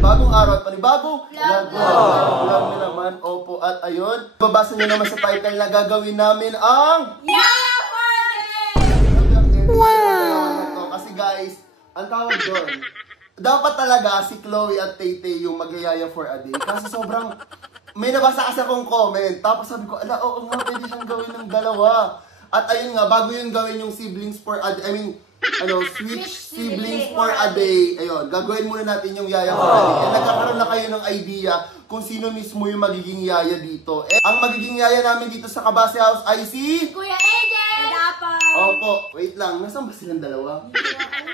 panibagong araw at panibagong vlog na naman. Opo, at ayun, babasa nyo naman sa title na gagawin namin ang Yaya for a Day! Wow! Kasi guys, ang tawag doon, dapat talaga si Chloe at Tay-Tay yung magyayaya for a day. Kasi sobrang, may nabasa kasi akong comment. Tapos sabi ko, ala, oo nga, pwede siyang gawin ng dalawa. At ayun nga, bago yun gawin yung siblings for a day, I mean, switch siblings for a day. Ayun, gagawin muna natin yung yaya for a day. And nagkakaroon na kayo ng idea kung sino mismo yung magiging yaya dito. Ang magiging yaya namin dito sa Kabase House ay si Kuya AJ! Opo, wait lang. Nasaan ba silang dalawa?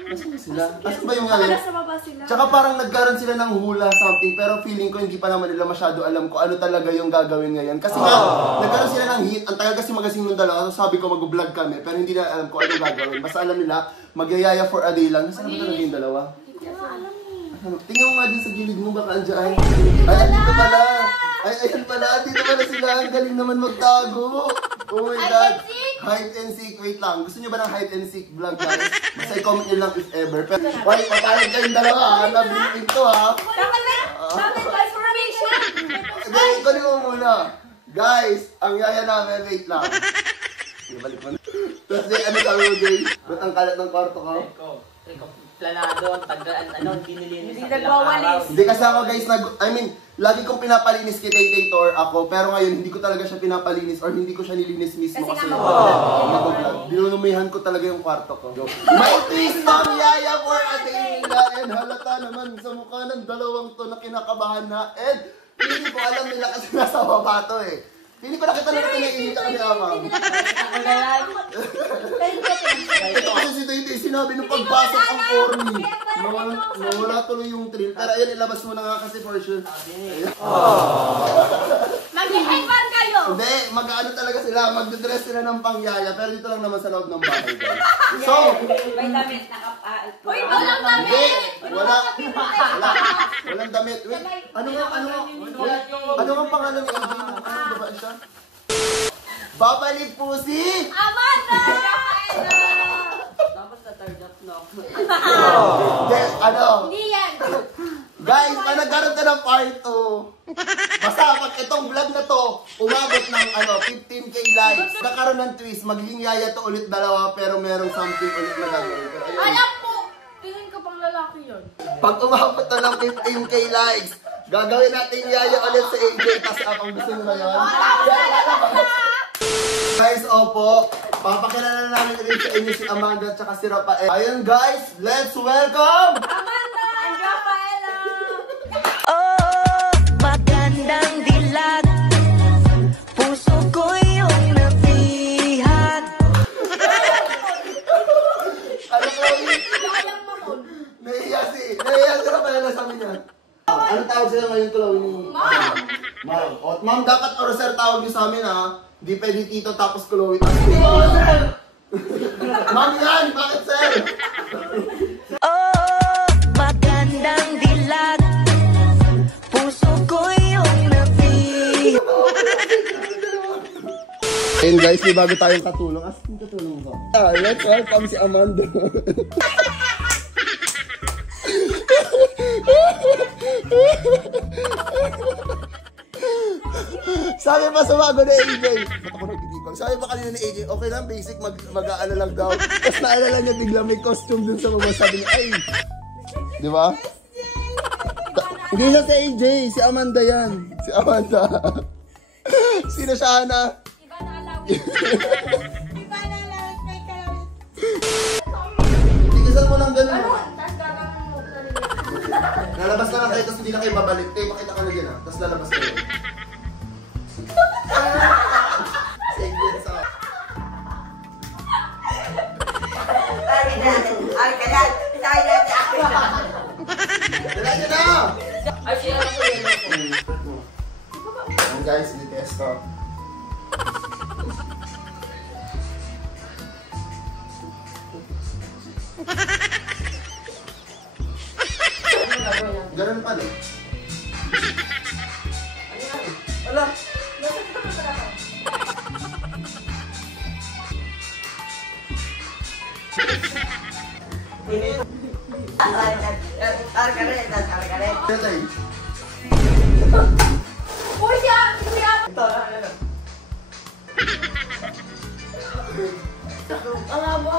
Nasaan ba sila? Nasaan ba yung yaya? Nasa baba sila. Tsaka parang nagkaroon sila ng hula something, pero feeling ko hindi pa naman nila masyado alam ko ano talaga yung gagawin ngayon. Kasi nga, nagkaroon sila ng hint. Ang tagal kasi magasing nung dalawa. So sabi ko mag-vlog kami, pero hindi na alam ko ano gagawin. Basta alam nila, magyayaya for a day lang. Nasaan ba talaga yung dalawa? Hindi ko alam eh. Tingnan mo nga din sa gilid mo, baka andyan. Ay, andito pala. Ay, ayan pala. Andito pala sila. Ang galing naman magtago. Oh my God. Hide and seek. Wait lang. Gusto nyo ba ng hide and seek vlog, guys? Basta i-comment nyo lang if ever. Pero, wait, papayag kayong dalawa, ha? Nabiling to, ha? Dapat guys, formation! Guys, ikunin mo muna. Guys, ang yaya namin, wait lang. Ibalik mo na. Tapos, ano sabi mo, Jay? Ba't ang kalat ng kwarto ko? Planado, tagaan, hindi nilinis Hindi sa ilang nagwawalis. araw. Hindi kasi ako guys, lagi kong pinapalinis kay Tay-Tay Tor ako, pero ngayon hindi ko talaga siya pinapalinis or hindi ko siya nilinis mismo kasi mag-vlog. Dinunumihan ko talaga yung kwarto ko. May twist ng yaya for a day nila and halata naman sa mukha ng dalawang to na kinakabahan na and hindi ko alam nila kasi nasa baba to eh. Hindi ko nakita na ito naiinita kami amang. Ako na yan. Ito kasi si Tay-Tay sinabi nung pagpasok ang corny. Nawala tuloy yung thrill. Pero ayun, ilabas mo na nga kasi for sure. Mag-i-high kayo! Hindi, mag-ano talaga sila, magdodress sila ng pangyaya, pero dito lang naman sa loob ng bahay, guys. So, May damit, nakapaal. Uy, walang damit! hindi, walang damit. Wait, ano nga pangalan ni AJ? Ano ba siya? Babalik po si... Amanda! Tapos sa third up na ako. Hindi, Hindi yan! guys, nagkaroon ka ng part 2. Basta pag itong vlog na to, umabot ng 15k likes. Nagkaroon ng twist, magiging yaya to ulit dalawa, pero merong something ulit na gagawin. Pero ayun. Alam po! Tingin ko pang lalaki yun. Pag umabot na ng 15k likes, gagawin natin yaya ulit sa AJ. Tapos ang gusto nyo na yun. Guys, opo, papakilala namin ulit sa inyo si Amanda at si Rafael. Ayun guys, let's welcome! Amanda! And Rafaela! Oh, magandang dilag. Puso ko yung nabihan. Ano Chloe? Alam mo ko. Nahiya si Rafaela sa amin yan. Ano tawag sila ngayon, Chloe? Ma'am! Ma'am. O, ma'am, dapat or sir tawag niyo sa amin ha. Di pwede tito tapos Chloe. Ma'am yan, bakit sir? Oh, magandang dilag. Puso ko yung nabihan. Ayun guys, may bago tayong katulong. Asin katulong ba? Let's welcome si Amanda. Sabi pa sa bago na AJ. Ba't ako nagtitipag? Sabi pa kanina ni AJ, okay lang, basic, mag-aano lang daw. Tapos naalala niya bigla may costume dun sa baba. Sabi niya, ay. Di ba? Hindi siya si AJ, si Amanda yan. Si Amanda. Sino siya, Hana? Iba na alawin. Iba na alawin. May kalawin. Tigisan mo lang ganun. Tapos gagawin mo. Lalabas ka lang kayo, tapos hindi na kayo babalik. Tayo, makita ka na dyan ha. Tapos lalabas kayo. Sige, sa... Dala nyo na! Ay, siya ako yun. Ayan guys, ini-test ko. Ganun pala. Wala. Ito tayo. Kuya! Kuya! Ang abo!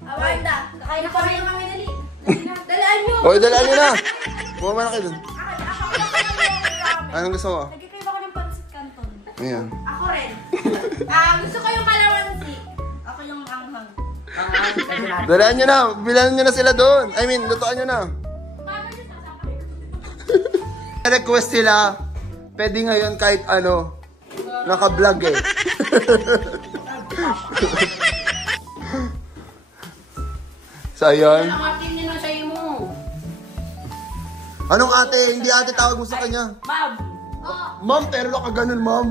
Amanda, kakain na kami dali. Dalaan nyo! Hoy, dalaan nyo na! Bumama na kayo dun. Ako lang Anong gusto mo? Nagkikrave ako ng pansit canton. Ayan. Ako rin. Gusto ko yung kalamansi. Ako yung anghang. Dalaan nyo na! Bilan nyo na sila doon! I mean, lutuan nyo na! Paano nyo sasakay? Request sila, pwede ngayon kahit ano, naka-vlog eh. So, ayun. Nakatin niyo na sa'yo mo. Anong ate? Hindi ate tawag mo sa kanya. Ma'am. Ma'am, pero ka ganun, ma'am.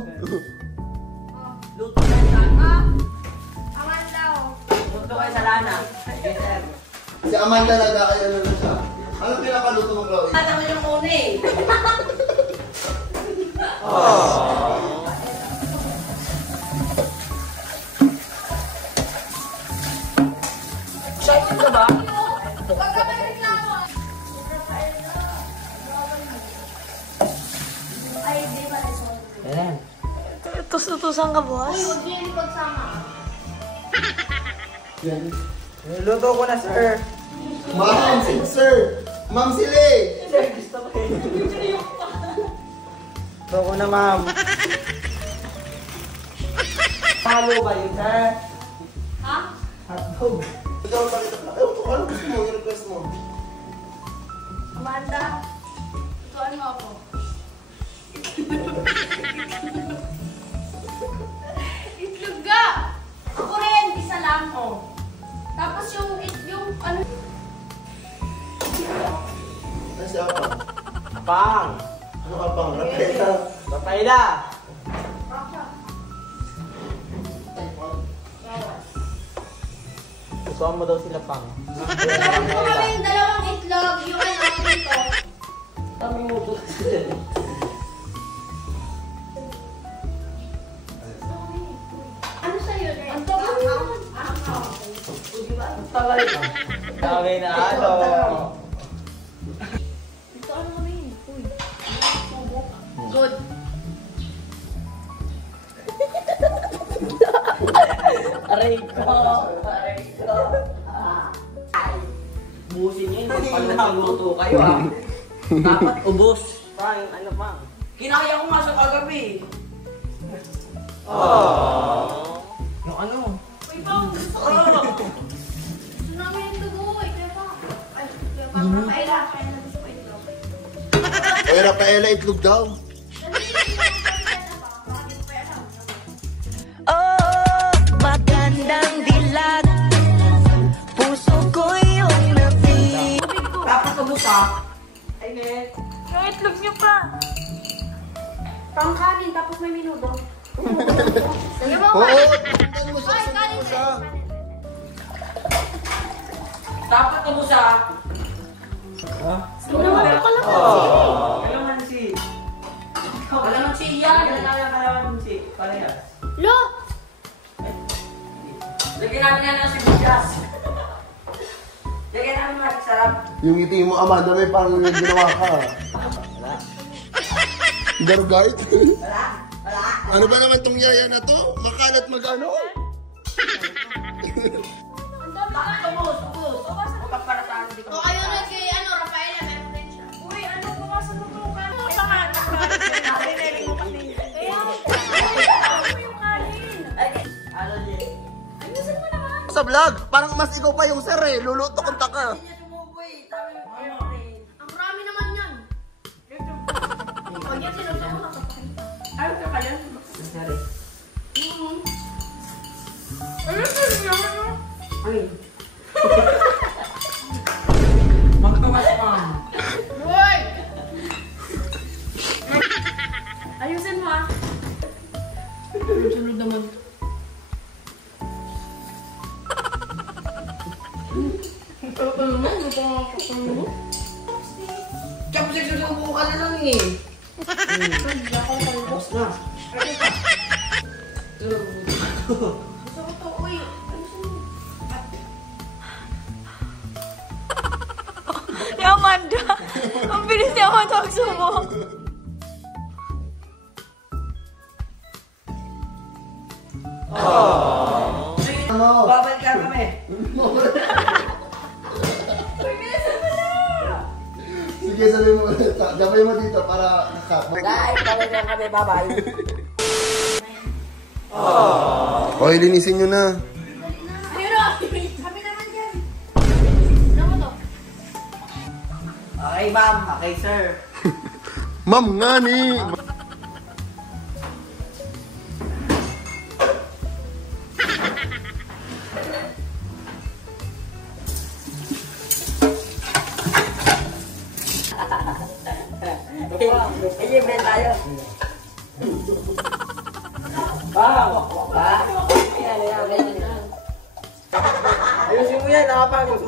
Luto ka sa Amanda, oh. Luto ka sa lana. Yes, sir. Si Amanda nagkakaya na siya. Anong pinakaluto mo, Chloe? Ano mo yung una eh. Excited ka ba? Huwag ka magreklamo. Ay, di ba? Ayan. Tus-utusan ka, boss? Huwag niyo yung pagsama. Luto ko na, sir. Ma'am, sir! Ma'am Sile! Luto ko na, ma'am. Halo ba yun, sir? Ha? Hotdog. Ikaw, ano gusto mo? Yung request mo? Amanda, tutuan mo ako. Itlog ka! Ako rin, isa lang ko. Tapos yung ano... Ano si Apang? Pang. Ano Apang? Rafaela. Rafaela. Gusto mo daw sila, pang. Tutuan mo kami yung dalawang itlog, yung ano dito. Kami mo po. Ano sa'yo, Ren? Ang tagal mo. Tagal ka. Sabi na, halo. Tutuan mo kami. Uy. Good. Aray ko. Aray ko. Busin niyo yun. Pag nagluto kayo ah. Dapat ubos. Pang, ano, pang? Kinaya ko nga sa kagabi. Yung ano? Uy, Pao, gusto ko. Gusto namin yung dugo. Ay, kaya pa. Ay, kaya pa. Rafaela. Kaya na gusto ko itlog. Oy, Rafaela, itlog daw. Oh, magandang dilag. Puso ko yung nabi. Dapat ubos ah. Ay, net. Yung itlog niyo pa. Pang kanin, tapos may minudo. Sige mo Oo, ba? tingnan mo siya. Ay, Tingnan kanin mo siya. Dapat ubos ah. Kalamansi. Kalamansi yan. Kalamansi. Parehas. Lo! Lagyan namin yan ng sibuyas. Lagyan namin mga sarap. Yung ngiti mo, Amanda, may parang ginawa ka. Gargart? Ano ba naman tong yaya na to? Makalat mag-ano? Ang dami ka. Ubos, ubos. Huwag ka para sa akin. Di ka O kayo na kay Rafaela, meron din siya. Uy, ano bukasan mo ito? Isa nga, nakarinig mo kasi. Kaya, ano yung kanin? Ano din? Ayusin mo naman. Sa vlog, parang mas ikaw pa yung sir eh. Luluto kong taka. Hindi niya tumuboy. Tama yung friend. Ang marami naman yan. Pag yan sinusunod ko nakapakita. Ayaw ka kaya? Sorry. Ano sabi naman no? Ay. Magkamas pa. Uy! Ayusin mo ah. Sunod naman. eh. Tapos na. Gusto ko to, uy. Ni Amanda. Ang bilis ni Amanda magsubok. Babalik ka kami. Sige, sabi mo ulit. Gabay mo dito para nakat. Guys, babalik ka kami. Bye-bye. Okay, linisin nyo na. Ayun o! Kami naman dyan. Ano mo to? Okay, ma'am. Okay, sir. Ma'am nga ni. Ayun, ben tayo. Bang! Bang! Ayan, ayan, ayan. Ayusin mo yan, nakapagod.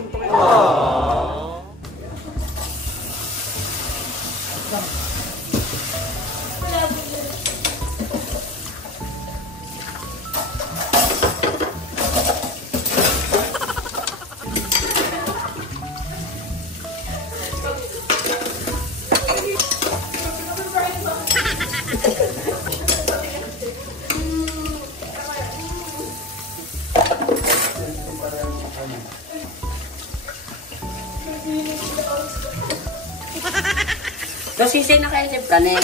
Kasi sa'yo na kayo si Planet.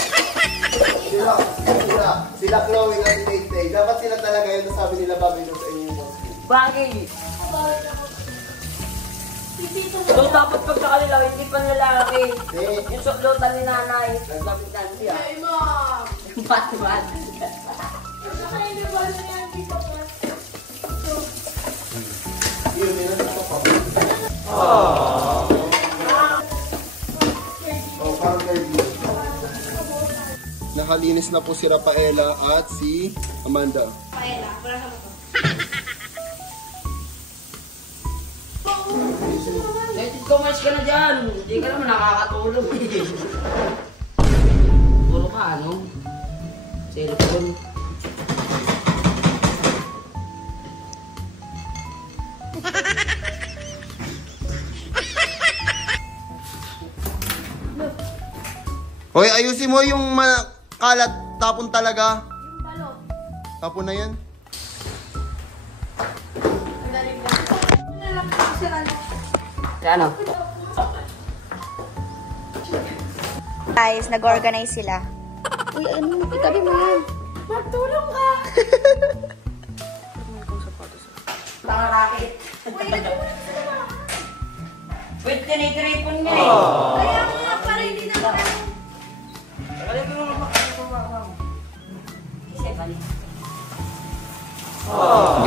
Sila Chloe at Tay. Dapat sila talaga yun sabi nila bago yun sa inyo. Bagay. So, dapat pag sa kanila, hindi pa lalaki. Yung suklutan ni nanay. Naglapitan siya. Ay, ma'am. Batman. Ano kayo na ba na yan dito? Yun, yun ang kapag. Parang nervous. Nakalinis na po si Rafaela at si Amanda. Paela, wala ka mo to. Let's commerce ka na dyan. Hindi ka naman nakakatulog. Puro ka, ano? Cellphone. Hoy, ayusin mo yung kalat. Tapon talaga. Yung balot. Tapon na yan. Ang galing mo. Ano na lang po sila? Ano? Guys, nag-organize sila. Uy, ano? Itabi mo yan. Magtulong ka! Mga racket. Uy, nagtulong sila. Wait, tinitripon niya eh. Kaya nga, para hindi na kayo.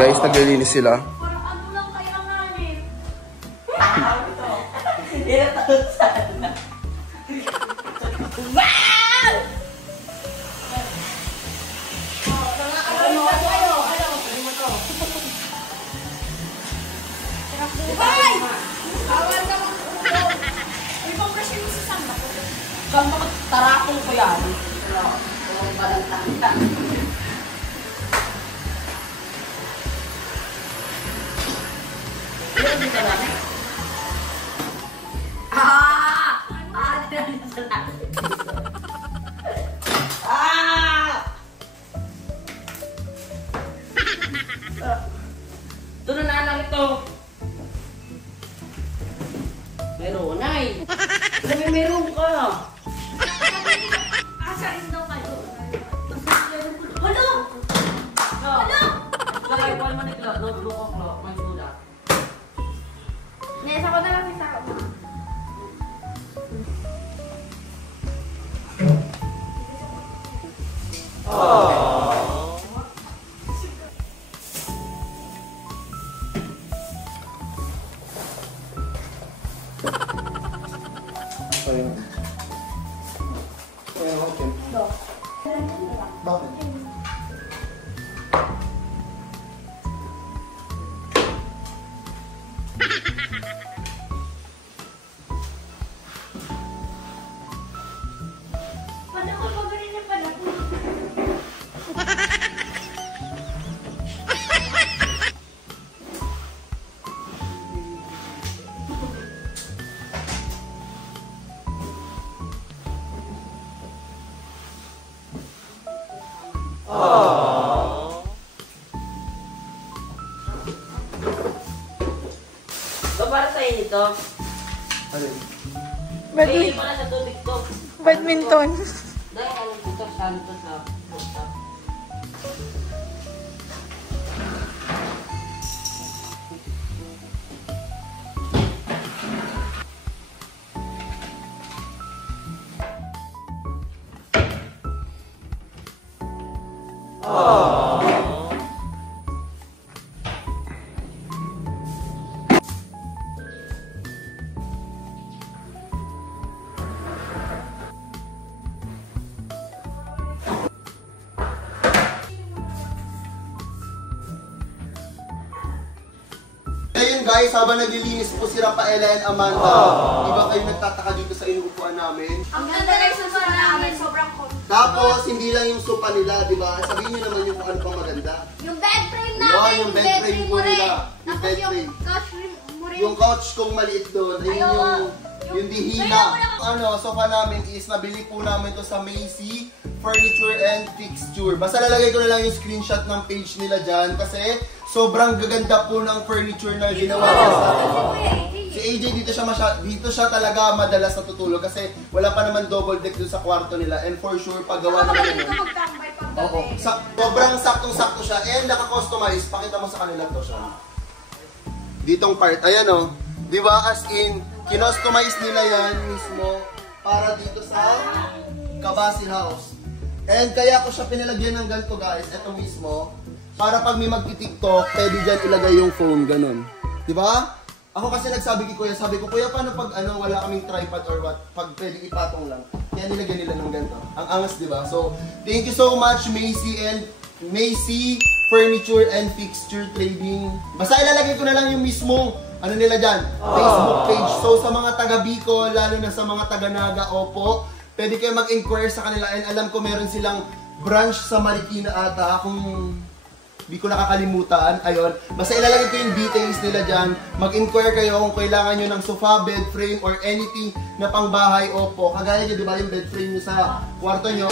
Guys, naglilinis sila. Parang ano lang kaya nga eh. Inatasan na. Hoy! Bawal ka mag-ulong. Uy, pang-brush mo sa samba ko. Saan ba tarakong ko yan? Walang balantang. Ano dito namin? Dito namin. Ito na anak ito. Meron na eh. Sabi meron ka. Asarin daw kayo. Hala! Hala! Lagay ko naman ito. Notebook of law. May sulat. Nesa ko na lang isa ko. Ayun. Ayun, okay. Bakit? So, para sa'yo nito, Ano? may pala sa tubig to. Badminton. Dahil ano dito, santo sa puta. Ayun guys, habang naglilinis po si Rafaela and Amanda, di ba kayo nagtataka dito sa inuupuan namin? Ang ganda na yung susunod namin, sobrang cool. Tapos, hindi lang yung sopa nila, di ba? Sabihin nyo naman yung kung ano pang maganda. Yung bed frame Yun, namin, yung bed frame po nila. Yung Tapos bed yung frame. couch mo rin. Yung couch kong maliit doon, ayun yung dihina. Ano, sofa namin is nabili po namin to sa Macy Furniture and Fixture. Basta lalagay ko na lang yung screenshot ng page nila dyan kasi sobrang gaganda po ng furniture na ginawa nila sa atin. Si AJ dito siya talaga madalas natutulog kasi wala pa naman double deck dun sa kwarto nila and for sure paggawa na Magaling nila. ka magtambay pag Oo, sobrang saktong-sakto siya and naka-customize. Pakita mo sa kanila to siya. Ditong part, ayan o. Di ba as in, kinostomize nila yan mismo para dito sa Kabasi House. And kaya ko siya pinalagyan ng ganito guys, ito mismo. Para pag may magti-tiktok, pwede dyan ilagay yung phone, ganun. Di ba? Ako kasi nagsabi kay Kuya, sabi ko, Kuya, paano pag wala kaming tripod or what, pag pwede ipatong lang. Kaya nilagyan nila ng ganito. Ang angas, di ba? So, thank you so much, Macy Furniture and Fixture Trading. Basta ilalagay ko na lang yung mismong, ano nila dyan, Facebook page. So, sa mga taga Bicol, lalo na sa mga taga Naga, opo, pwede kayo mag-inquire sa kanila. And alam ko meron silang branch sa Marikina ata, kung di ko nakakalimutan, ayun. Basta ilalagay ko yung details nila dyan. Mag-inquire kayo kung kailangan nyo ng sofa, bed frame, or anything na pangbahay, opo. Kagaya nyo, di ba yung bed frame nyo sa kwarto nyo?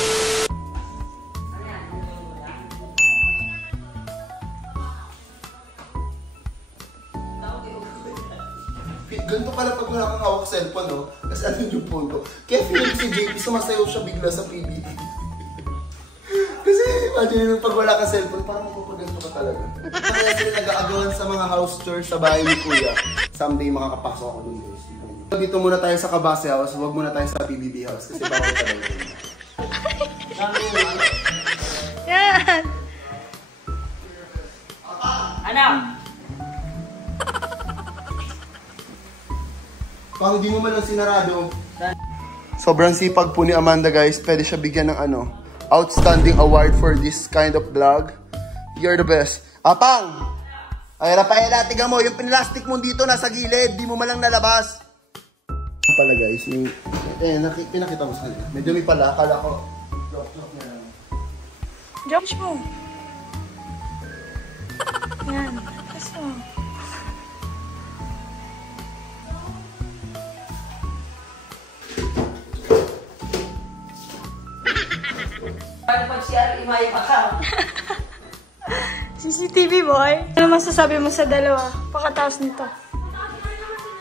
Ganito pala pag wala kang hawak cellphone, no? Kasi ano yung punto? Kaya feeling si JP, sumasayaw siya bigla sa PBB. Kasi imagine nung pag wala kang cellphone, parang mapapaganto ka talaga. Kaya sila nag-aagawan sa mga house chores sa bahay ni Kuya. Someday makakapasok ako dun, guys. Dito muna tayo sa Kabase House, huwag muna tayo sa PBB House kasi bawal talaga. Yan. Anak! Pang di mo man lang sinarado. Sobrang sipag po ni Amanda guys. Pwede siya bigyan ng ano, outstanding award for this kind of vlog. You're the best. Apang! Ay, Rafaela, tiga mo. Yung pinlastic mo dito nasa gilid. Di mo man lang nalabas. Pala guys, may... pinakita mo sa kanila. Medyo may pala. Akala ko. Joke na lang. Jokes mo. Yan. Kaso. Paano pag siya imay pa ka? CCTV boy. Ano masasabi mo sa dalawa? Pakataos nito.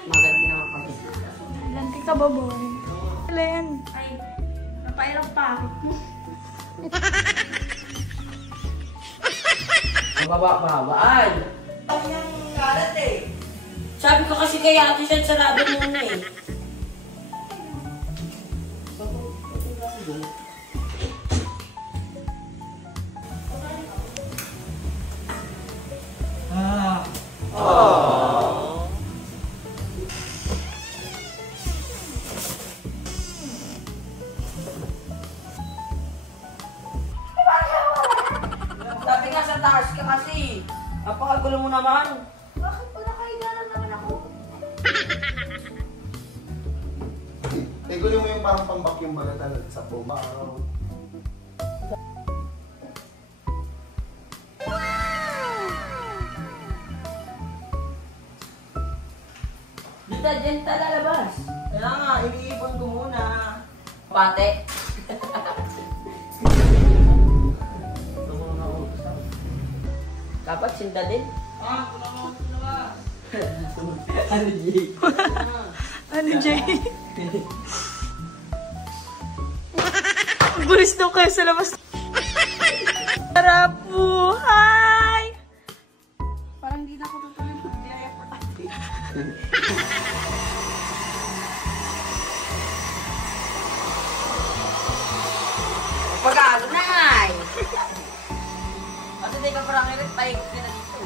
Maganda naman kami. Lantik ka ba boy? Wala yan. Ay, napahirap pa ako. Mababa-babaan. Ang yung kalat eh. Sabi ko kasi kaya ate siya sarado muna eh. Sabi nga sa taas ka kasi. Napakagulo mo naman. Bakit pa nakahiga lang naman ako? Gulo mo yung parang pambak yung mga talaga sa pumaw. Dito, dyan lalabas. Kaya nga, iniipon ko muna. Pate. Dapat sinta din. Ano, G? Ano, Jay? Bulis daw kayo sa labas. Sarap buhay! Parang hindi na ako tutuloy. Hindi na effort natin. Pag-ano na ay! At hindi ka parang irit, paikot ka na dito.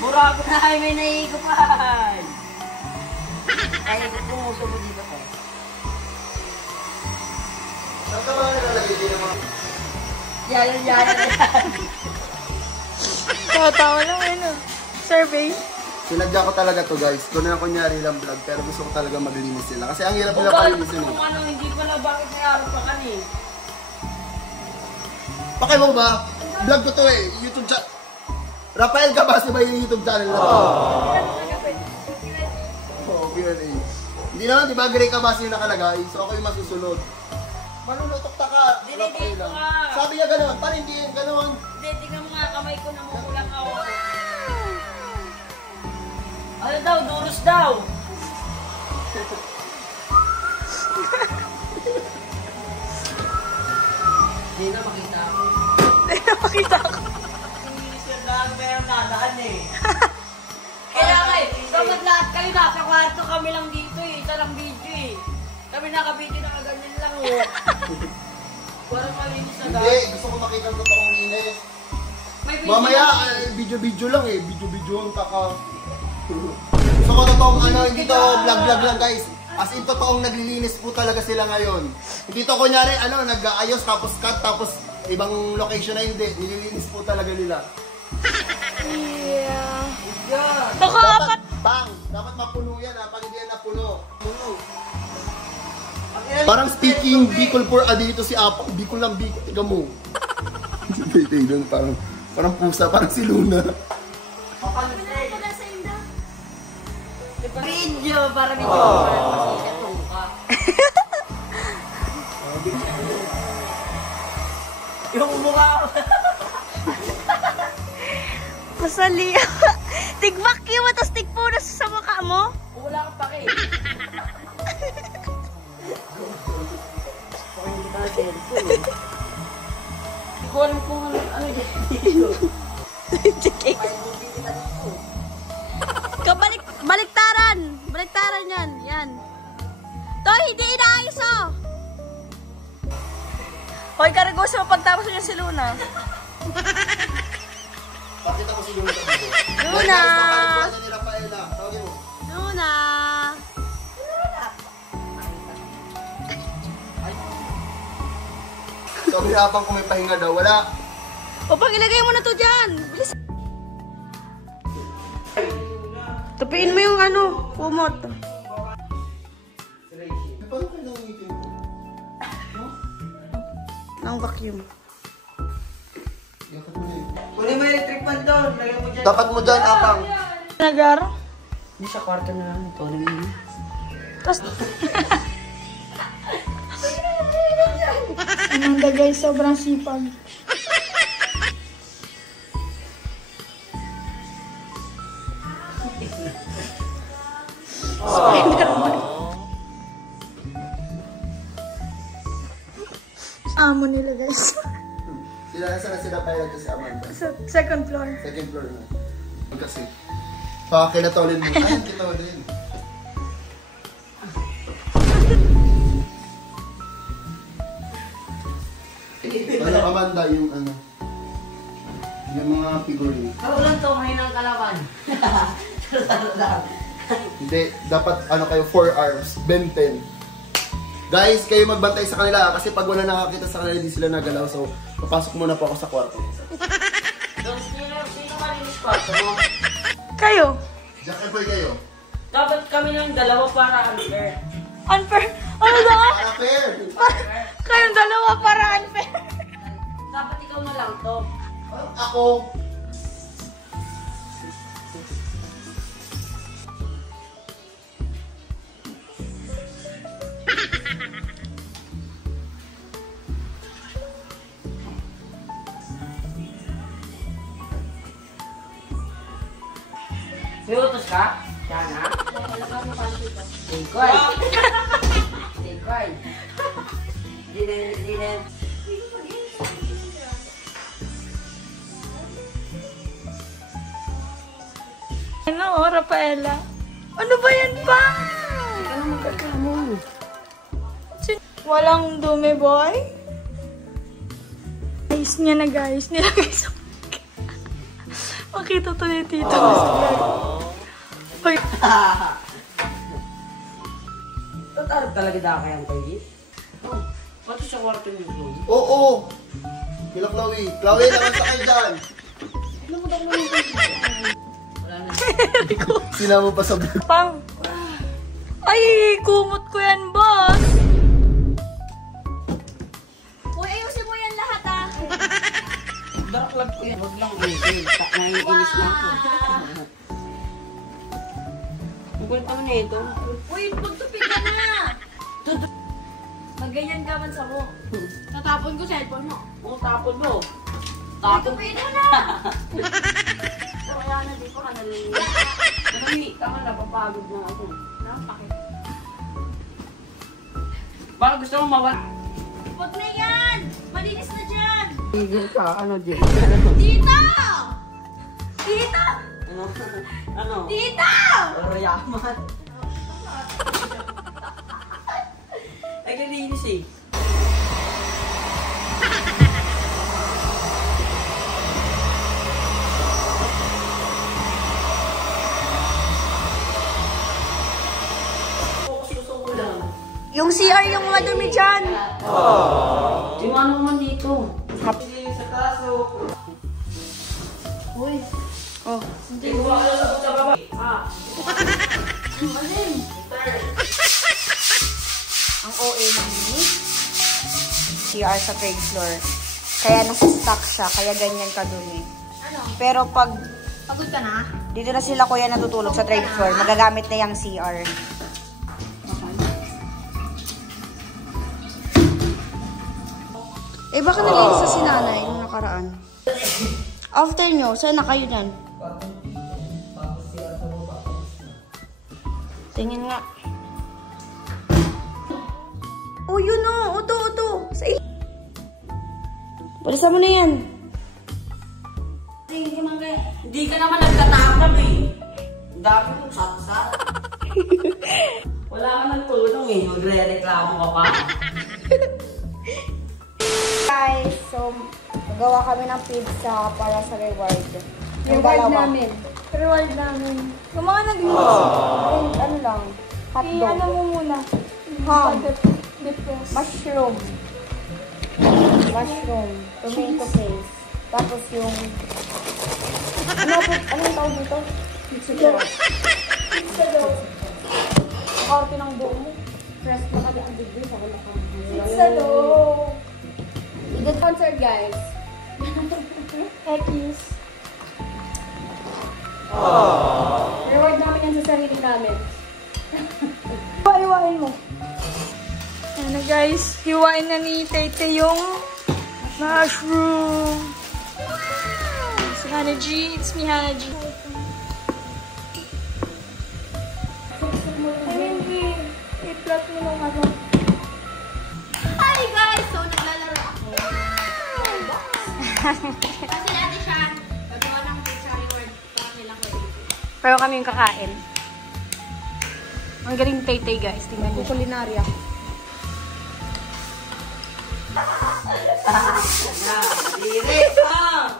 Mura ko na ay may naiigupan! Ay, pumuso mo dito ko. Saan ka ba nalalagay din naman? Yan. Tawa lang, ano? Survey? Sinadya ko talaga to guys. Kung na kunyari lang vlog, pero gusto ko talaga maglinis sila. Kasi ang hirap nila palinisin eh. Kung ano, hindi pala bakit may araw pa ka ni? Pakay mo ba? Vlog ko to eh. YouTube channel. Rafael Gabasi ba yung YouTube channel na to? Oo, Q&A. Hindi naman, di ba Grey Gabasi yung nakalagay? So ako yung masusunod. Manunutok ta ka. Dinigil ko nga. Sabi niya gano'n. Parang hindi yung gano'n. Hindi, tingnan mo nga kamay ko namumulang ako. Ano daw, duros daw. Hindi na makita ako. Hindi na makita ko. Sir Daan, meron nadaan eh. Kaya nga eh, dapat lahat kayo nasa kwarto, kami lang dito eh. Isa lang video eh. Kami nakabidyo na ganyan lang oh. Parang malinis na Hindi, gusto ko makita ang totoong linis. May video Mamaya, lang eh. video lang eh. Video ang kaka. Gusto ko totoong ano, hindi to vlog lang guys. As in, totoong naglilinis po talaga sila ngayon. Hindi to kunyari, ano, nag-aayos tapos cut, tapos ibang location na hindi. Nililinis po talaga nila. Yeah. Yan. Baka apat. Dapat mapuno yan ha, pag hindi yan napuno. Puno. Parang speaking Bicol for a dito si Apo. Bicol lang Bicol, tiga mo. Tingnan, parang pusa, parang si Luna. Video, para video. Para masila ko ka. Yung mukha ko. Masali. Tig-vacuum mo, tapos tig-punas sa mukha mo. Wala kang pake. Hindi ka cellphone. Hindi ko alam kung ano dito. Baliktaran yan. Yan. To, hindi inaayos oh. Hoy, karagos mo pagtapos niya si Luna. Pakita ko si Luna sa video. Luna! Guys, ni Rafaela. Tawagin mo. Luna! Sabi habang kung may pahinga daw, wala. O, pag ilagay mo na to dyan. Bilis. Tapiin mo yung ano, kumot. Paano kayo nangitin ko? Ng vacuum. Yakat mo yun. Kunin mo yung electric fan doon. Lagyan mo dyan. Dapat mo dyan, Apang. Nagar. Hindi sa kwarto na lang ito. Alam mo. Tapos... Amanda guys, sobrang sipag. Spider-Man. Amo nila guys. Saan na sila payo ito si Amanda? Sa second floor. Second floor na. Kasi, pakinatawlin mo. Ay, kinatawlin. Ano, Amanda, yung ano, yung mga figurine. Ako lang to, mahinang kalaban. Hindi, dapat ano kayo, 4 hours, benten. Guys, kayo magbantay sa kanila kasi pag wala nakakita sa kanila, hindi sila nagalaw. So, papasok muna po ako sa kwarto. Sino malinis kwarto mo? Kayo? Jack and Boy kayo. Dapat kami lang dalawa para unfair. Unfair? Ano ba? Para fair! Kayong dalawa para unfair. Dapat ikaw na lang to. Ako, May utos ka? Yana? Ikoy. Ikoy. Dinen. Ano, Rafaela? Ano ba yan ba? Walang dumi, boy? Guys niya na, guys. Nilagay sa makita to ni Tito. Uy. Tatarap talaga na kayang kayo? Oh, pati sa kwarto niyo, Chloe. Oo. Kila Chloe. Chloe, naman sa kayo dyan. Wala na. Sinama pa sa vlog. Pang. Ay, kumot ko yan, boss. Uy, ayusin mo yan lahat ah. Dark lang po yan. Huwag lang eh. Naiinis na ako. Ang kwento mo na ito. Uy, magtupid ka na. Magganyan ka man sa mo. Natapon ko cellphone mo. Oo, tapon mo. Tapon. Magtupid ka na. Kaya na, di ko ka nalilinis. Marami, tama na, papagod na ako. Napakit. Baka gusto mo mawala. Huwag na yan. Malinis na dyan. Tigil ka, ano dyan? Dito! Dito! Ano? Ano? Dito! Pero yaman. Ay, kalinis eh. Yung CR yung madumi dyan. Di mo ano man dito. Sa kaso. Uy. Oh. Hindi ko alam sa baba. Ang OA ng mini. CR sa trade floor. Kaya nasa-stock siya, kaya ganyan kadumi. Ano? Pero pag Pagod ka na? dito na sila kuya natutulog sa trade floor, magagamit na yung CR. Eh, baka nalinis sa sinanay nung nakaraan. After nyo, saan na kayo dyan? Tingin nga. Oh, yun o. Uto. Sa Balisan mo na yan. Hindi ka naman nagtatakam eh. Ang dami kong saksak. Wala ka nang tulong eh. Magre-reklamo ka pa. Guys, so, magawa kami ng pizza para sa reward. Yung dalawa. Reward namin. Yung mga nag-mix. Ano lang? Hotdog. Ano mo muna? Ham. Dip-dip. Mushroom. Tomato paste. Tapos yung... Anong tawag dito? Pizza dough. Nakarte ng dough mo. Fresh na kami ang digdi sa wala kang... Pizza dough. Good concert, guys. Ekis. Reward namin yan sa sarili namin. Paiwain mo. Ano guys, hiwain na ni Tete yung mushroom. Si Hannah G. It's me, Hannah G. I-plot mo lang ano. Hi guys! So, naglalaro ako. Kasi dati siya, gagawa ng pizza reward para nilang kayo. Pero kami yung kakain. Ang galing Tete guys. Tingnan niyo. Kulinarya. Direk ka!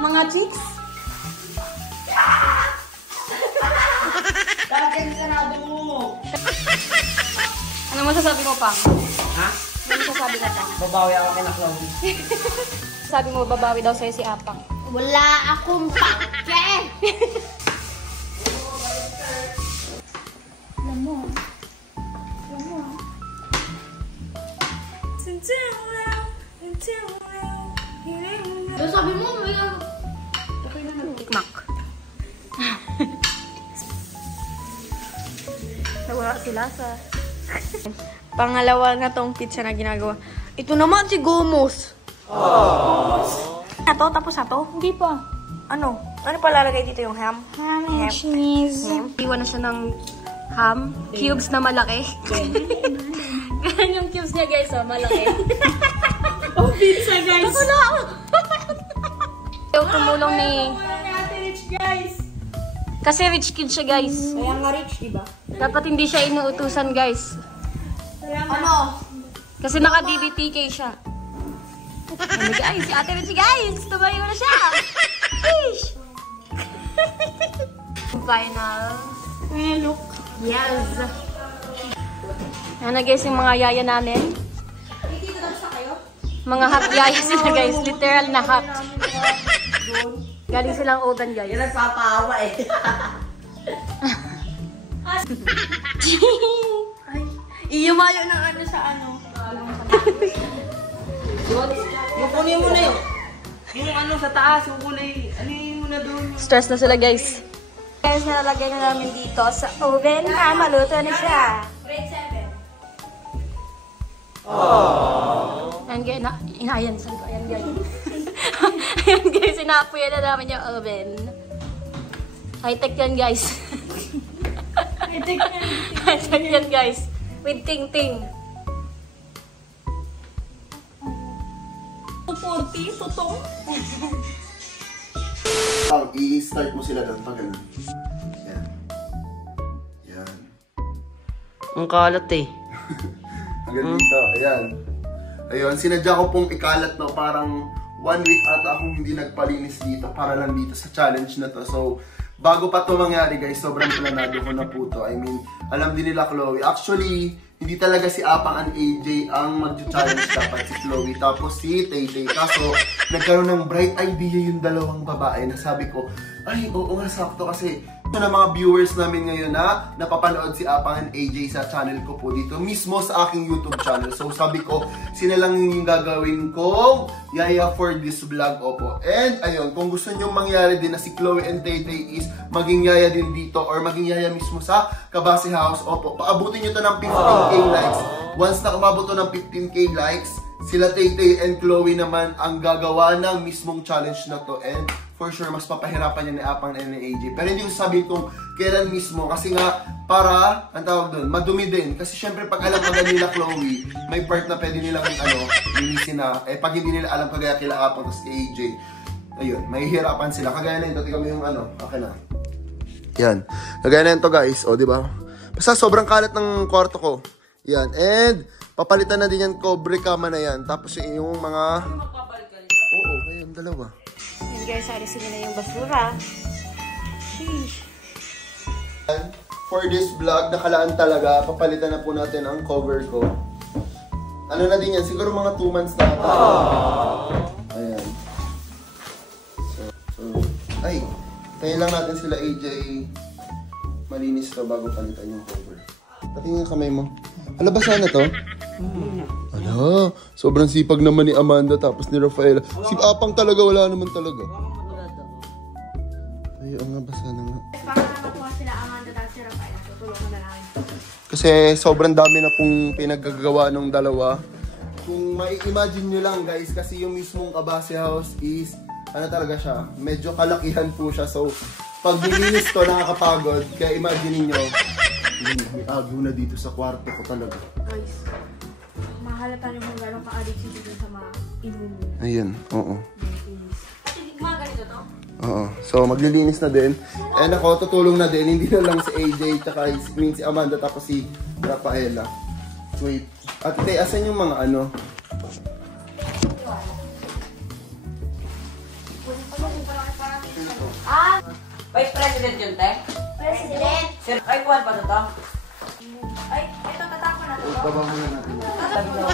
Mga chicks? Bakit sarado mo? Ano masasabi mo, Pang? Ha? Ano masasabi mo, Pang? Babawi ako kay na Chloe. Sabi mo, babawi daw sa'yo si Apang. Wala akong pake! So, sabi mo, may Tikmak. Nawala sila sa... Pangalawa na tong pizza na ginagawa. Ito naman si Gomos. Gomos. Na to? Tapos na to? Hindi pa. Ano? Ano palalagay dito yung ham? Ham and cheese. Iwan na siya ng ham. Cubes na malaki. Ganyan yung cubes niya guys, oh. Malaki. Oh, pizza, guys. Yung tumulong ni... Ate Rich, guys. Kasi rich kid siya guys. Kaya nga rich, diba? Dapat hindi siya inuutusan guys. Ano? Kasi naka-DBTK siya. Ano guys, si Ate Rich guys! Tumayo na siya! Fish! Final. Look. Yes! Yan na guys yung mga yaya namin. Mga hot yaya sila guys. Literal na hot. Galing silang oven guys. Yan nagpapaawa eh. Iyumayo ng ano sa ano. Yung kunin mo na yun. Yung ano sa taas, yung kulay, ano yung na doon. Stress na sila guys. Guys, nalalagay na namin dito sa oven. Maluto na siya. Grade 7. Ayan guys, inayan sa ko. Ayan guys. Ayan guys, inapuyan na namin yung oven. High-tech yan guys. High-tech yan guys. With ting-ting. 240, tutong. I-start mo sila doon pag ganun. Yan. Yan. Ang kalat eh. Hanggang dito. Ayan. Ayun, sinadya ko pong ikalat no, parang 1 week ata akong hindi nagpalinis dito para lang dito sa challenge na to. So, bago pa to mangyari guys, sobrang planado ko na po to. I mean, alam din nila Chloe. Actually, hindi talaga si Apang and AJ ang mag-challenge dapat si Chloe. Tapos si Tay-Tay. Kaso, nagkaroon ng bright idea yung dalawang babae na sabi ko, ay, oo nga, sakto kasi ito na mga viewers namin ngayon na napapanood si Apang and AJ sa channel ko po dito, mismo sa aking YouTube channel. So sabi ko, sila lang yung gagawin kong yaya for this vlog, opo. And ayun, kung gusto nyo mangyari din na si Chloe and Tay-Tay is maging yaya din dito or maging yaya mismo sa Kabase House, opo. Paabutin nyo to ng 15k likes. Once na umabot to ng 15k likes, sila Tay-Tay and Chloe naman ang gagawa ng mismong challenge na to. And for sure, mas papahirapan niya ni Apang and ni AJ. Pero hindi ko sabihin kung kailan mismo. Kasi nga, para, ang tawag doon, madumi din. Kasi syempre, pag alam kagaya nila Chloe, may part na pwede nilang, linisin na. Eh, pag hindi nila alam kagaya kila Apang, tapos kay AJ, ayun, mahihirapan sila. Kagaya na ito, tingnan mo yung okay na. Yan. Kagaya na ito, guys. O, di ba? Basta sobrang kalat ng kwarto ko. Yan. And, papalitan na din yan, cobre kama na yan. Tapos yung mga... Oo, kayong dalawa. Yan guys, alisin na yung basura. Sheesh. For this vlog, nakalaan talaga. Papalitan na po natin ang cover ko. Ano na din yan? Siguro mga 2 months na ata. Ayan. So, ay, tayo lang natin sila AJ. Malinis to bago palitan yung cover. Patingin yung kamay mo. Ala, basa na to? Ala, sobrang sipag naman ni Amanda tapos ni Rafaela. Si Apang talaga, wala naman talaga. Ay, nga, basa na nga. Para naman po sila Amanda at si Rafael. Tutulungan na namin. Kasi sobrang dami na pong pinaggagawa ng dalawa. Kung mai-imagine nyo lang guys, kasi yung mismong Kabase House is, ano talaga siya, medyo kalakihan po siya. So, pag nilinis to, nakakapagod. Kaya imagine nyo, may agaw na dito sa kwarto ko talaga. Guys, mahalata niyo kung gano'ng ka-addict dito sa mga inumin. Ayun, oo. At hindi mga ganito to? Oo. So, maglilinis na din. And ako, tutulong na din. Hindi na lang si AJ, tsaka si Amanda, tapos si Rafaela. Wait. At te, asan yung mga ano? Vice President yun, te? President! Sir, ay, kuhan pa to? Ay, ito tatapon na to. Baba muna natin. Sabi ko,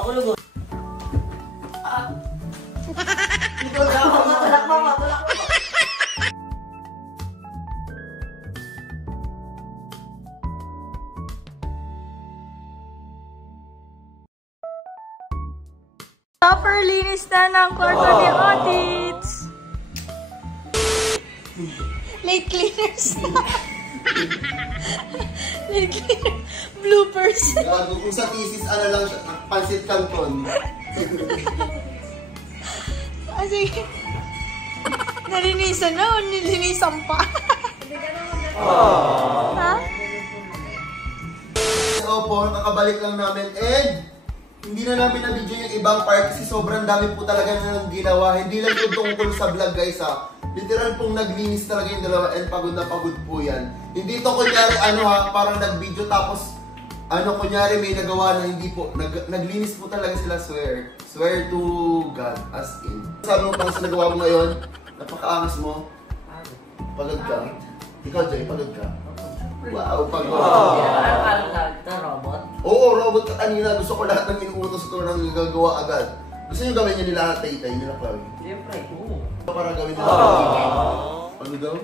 Ako lugo. Ikaw na ako. Tulak mo, tulak mo. Super linis na ng kwarto ni Otits. Late cleaners na. Late cleaners. Bloopers. Gago, kung sa thesis, ano lang siya, pansit canton. Kasi, nalinisan na o nilinisan pa? Ha? Opo, nakabalik lang namin and hindi na namin na-video yung ibang part kasi sobrang dami po talaga na ginawa. Hindi lang yung tungkol sa vlog guys ha. Literal pong naglinis talaga yung dalawa and pagod na pagod po yan. Hindi to kunyari ano ha, parang nag-video tapos ano kunyari may nagawa na hindi po. Naglinis po talaga sila, swear. Swear to God, as in. Sabi mo pang sa nagawa mo ngayon, napakaangas mo. Pagod ka. Ikaw Jay, pagod ka. Wow, pagod. Ito, robot. Oo, robot ka kanina. Gusto ko lahat ng inuutos ko nang gagawa agad. Gusto nyo gawin nyo nila Tay-Tay, nila Chloe? Siyempre, oo. Para gawin nila. Ano daw?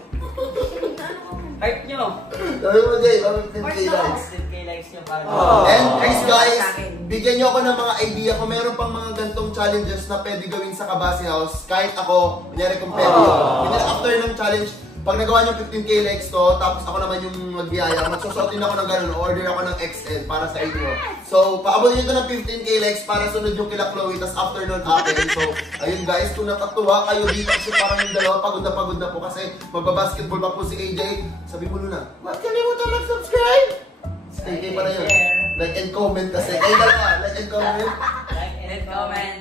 Heart nyo. Sabi mo Jay, 15K likes. 10K likes nyo para And please guys, bigyan nyo ako ng mga idea kung meron pang mga gantong challenges na pwede gawin sa Kabasi House. Kahit ako, kunyari kung pwede yun. Kunyari after ng challenge, pag nagawa nyo 15K likes to, tapos ako naman yung magbiyaya, magsusuotin ako ng ganun, order ako ng XL para sa inyo. So, paabutin nyo ito ng 15K likes para sunod yung kila Chloe, tapos after nun akin. So, ayun guys, kung natatuwa kayo dito kasi parang yung dalawa pagod na po kasi magbabasketball pa po si AJ. Sabi mo na, huwag kalimutan mag-subscribe! Stay pa na yun. Like and comment kasi. Kayo dalawa, like and comment. Like and comment.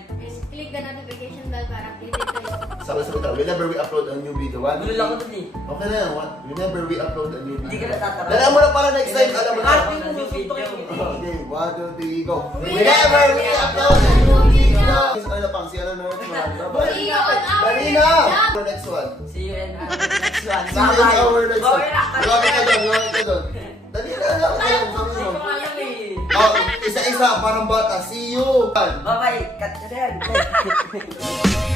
Click the notification bell para updated kayo. Sabi tayo, whenever we upload a new video, Gulo lang ko dun eh. Okay na yan, whenever we upload a new Hindi ka video. natatarap. Dala mo na para next time, alam mo na. Martin, susuntok yung Okay, 1, 2, 3, go. Whenever we upload a new video. Ano na pang, si ano na next one? See you on our Dali na! The next one. See you in our next one. See you in our next one. Bye-bye. Lumapit ka doon. Dali na, Hindi ko alam eh. Oh, isa-isa, parang bata. See you! Bye-bye. Cut ka na yan.